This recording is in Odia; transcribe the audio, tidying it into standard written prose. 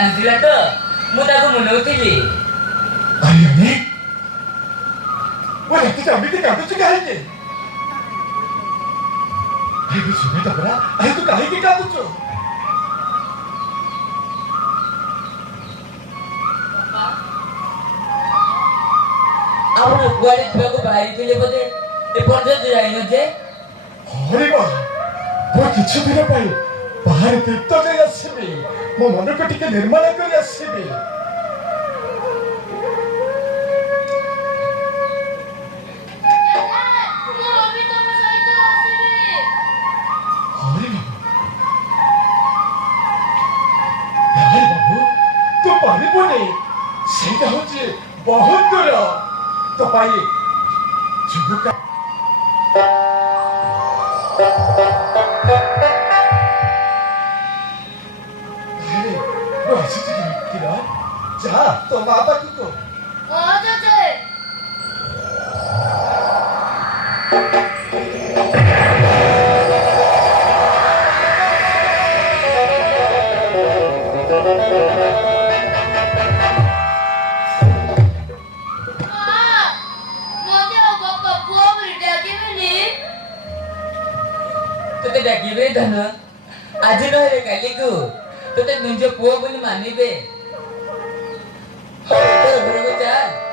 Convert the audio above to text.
କାନ୍ଦିଲା ତ ମୁଁ ତାକୁ ମନଉଥିଲି। ଆରେ ମୁଁ ରାତି ଏମିତି କାନ୍ଦୁଛୁ କାହିଁକି? ଆରେ ସୁନିତା ପରା, ଆରେ ତୁ କାହିଁକି କାନ୍ଦୁଛୁ? ଆପଣ କୁଆଡେ ଯିବାକୁ ବାହାରିଥିଲେ ବୋଧେ, ଏପର୍ଯ୍ୟନ୍ତ ଯାଇନ ଯେ? ହରି ମା, ମୁଁ କିଛି ଦିନ ପାଇଁ ବାହାରେ ତୀର୍ଥ ଯାଇ ଆସିବି, ମୋ ମନକୁ ଟିକେ ନିର୍ମଳ କରି ଆସିବି। ତୁ ପାରିବୁନି, ସେଇଟା ହଉଛି ବହୁତ ଦୂର ତୋ ପାଇଁ। ଝୁମୁକା ଆସିଛି କିରା, ଯା ତୋ ମା ପାଖକୁ। ତୋତେ ଡାକିବେ ଧନ, ଆଜି ନହେଲେ କାଲିକୁ ତୋତେ ନିଜ ପୁଅ ବୋଲି ମାନିବେ। ଘରକୁ ଚାଲ।